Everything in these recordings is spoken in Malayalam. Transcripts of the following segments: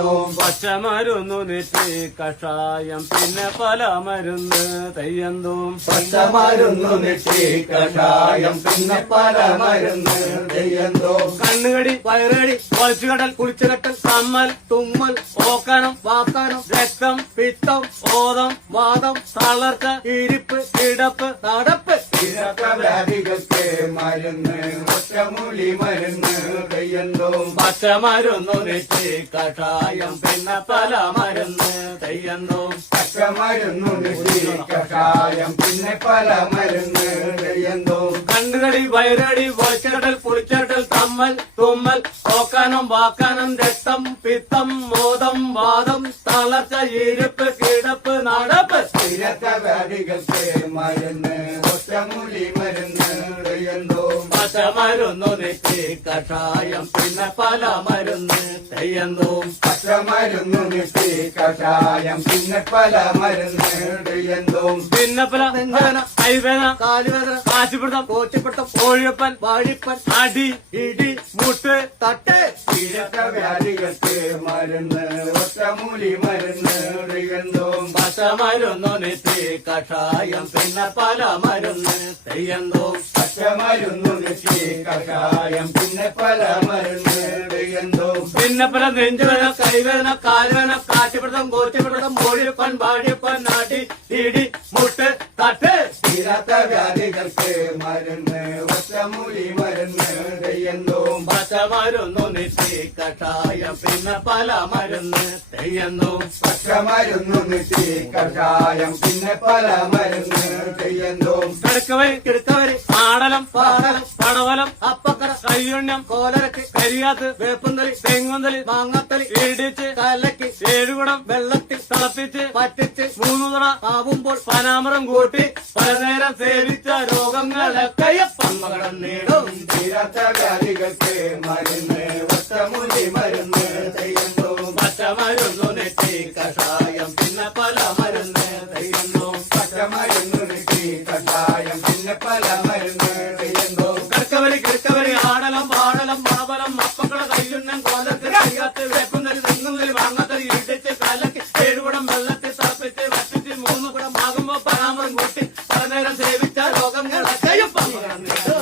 തെയ്യന്തോം പച്ചമരുന്നു നെറ്റി കഷായം പിന്നെ പല മരുന്ന് തെയ്യന്തോം പച്ചമരുന്നു നെറ്റി കഷായം പിന്നെ പല മരുന്ന് തെയ്യന്തോം കണ്ണുകടി വയറുകടി വലിച്ചുകടൽ കുളിച്ചുകെട്ടൽ കമ്മൽ തുമ്മൽ ഓക്കാനം വാക്കാനം രക്തം പിത്തം ഓതം വാദം തളർച്ച ഇരിപ്പ് കിടപ്പ് നടപ്പ് വ്യാധികൾക്ക് മരുന്ന് ഒറ്റമൂലി മരുന്ന് തെയ്യന്തോം പച്ചമരുന്നു നെറ്റി കഷായം പിന്നെ പല മരുന്ന് തെയ്യന്തോം പച്ചമരുന്നു നെറ്റി കഷായം പിന്നെ പല മരുന്ന് തെയ്യന്തോം കണ്ണുകടി വയറുകടി വലിച്ചുകടൽ കുളിച്ചുകെട്ടൽ കമ്മൽ തുമ്മൽ ഓക്കാനം വാക്കാനം രക്തം പിത്തം മോദം വാദം തളർച്ച ഇരിപ്പ് കിടപ്പ് നടപ്പ് വ്യാധികൾക്ക് മരുന്ന് ഒറ്റമൂലി മരുന്ന് തെയ്യന്തോം പച്ചമരുന്നു നെറ്റി കഷായം പിന്നെ പല മരുന്ന് തെയ്യന്തോം പച്ചമരുന്നു നെറ്റി കഷായം പിന്നെ പല മരുന്ന് തെയ്യന്തോം പിന്നെ പല നെഞ്ചവേദന കൈവേദന കാലുവേദന കാശിപ്പിടുത്തം കോച്ചിപ്പിടുത്തം കോഴിയപ്പൻ വാഴിപ്പൻ അടി ഇടി മുട്ട് തട്ട് വ്യാധികൾക്ക് മരുന്ന് ഒറ്റമൂലി മരുന്ന് തെയ്യന്തോം പച്ചമരുന്നു നെറ്റി കഷായം പിന്നെ പല മരുന്ന് തെയ്യന്തോം പച്ചമരുന്നു നെറ്റി കഷായം പിന്നെ പല മരുന്ന് തെയ്യന്തോം പിന്നെ പല നെഞ്ചുവേദന കൈവേദന കാലുവേദന കാശിപ്പിടുത്തം കോച്ചിപ്പിടുത്തം കോഴിയപ്പൻ വാഴിപ്പൻ അടി ഇടി മുട്ട് തട്ട് വ്യാധികൾക്ക് മരുന്ന് ഒറ്റമൂലി മരുന്ന് തെയ്യന്തോം പച്ചമരുന്നു നെറ്റി കഷായം പിന്നെ പല മരുന്ന് തെയ്യന്തോം പച്ചമരുന്നു നെറ്റി കഷായം പിന്നെ പല മരുന്ന് തെയ്യന്തോം കിടക്കവരി ആടലം പാടലം പടവലം അപ്പക്കര കയ്യുണ്ണം കോലരക്ക് കരിയാത്ത് വേപ്പന്തലി തെങ്ങുന്തലി മാങ്ങത്തലി ഇടിച്ച് കലക്കി ഏഴുകുടം വെള്ളത്തിൽ തിളപ്പിച്ച് പറ്റിച്ച് 3 തവണ ആവുമ്പോൾ പനാമരം കൂട്ടി പലനേരം സേവിച്ച രോഗങ്ങളൊക്കെ പമ്മകടം നേടും വ്യാധികൾക്ക് മരുന്ന് ഒറ്റമൂലി മരുന്ന് തെയ്യന്തോം പച്ചമരുന്നു നെറ്റി കഷായം പിന്നെ പല മരുന്ന് തെയ്യന്തോം പച്ചമരുന്നു നെറ്റി കഷായം പിന്നെ പല മരുന്ന് തെയ്യന്തോം കിടക്കവരി ആടലം പാടലം പടവലം അപ്പക്കട കയ്യുണ്ണം കോലത്തിൽ കരിയാത്ത് വേപ്പന്തലി തെങ്ങുന്തലി മാങ്ങത്തലി ഇടിച്ച് കലക്കി ഏഴുകുടം വെള്ളത്തിൽ തിളപ്പിച്ച് വറ്റിച്ച് 3 കുടം ആകുമ്പോ പരാമരം കൂട്ടി പലനേരം സേവിച്ച രോഗങ്ങളൊക്കെ പമ്മകടം നേടും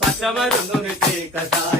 പച്ചമരുന്നു നെറ്റി കഷായം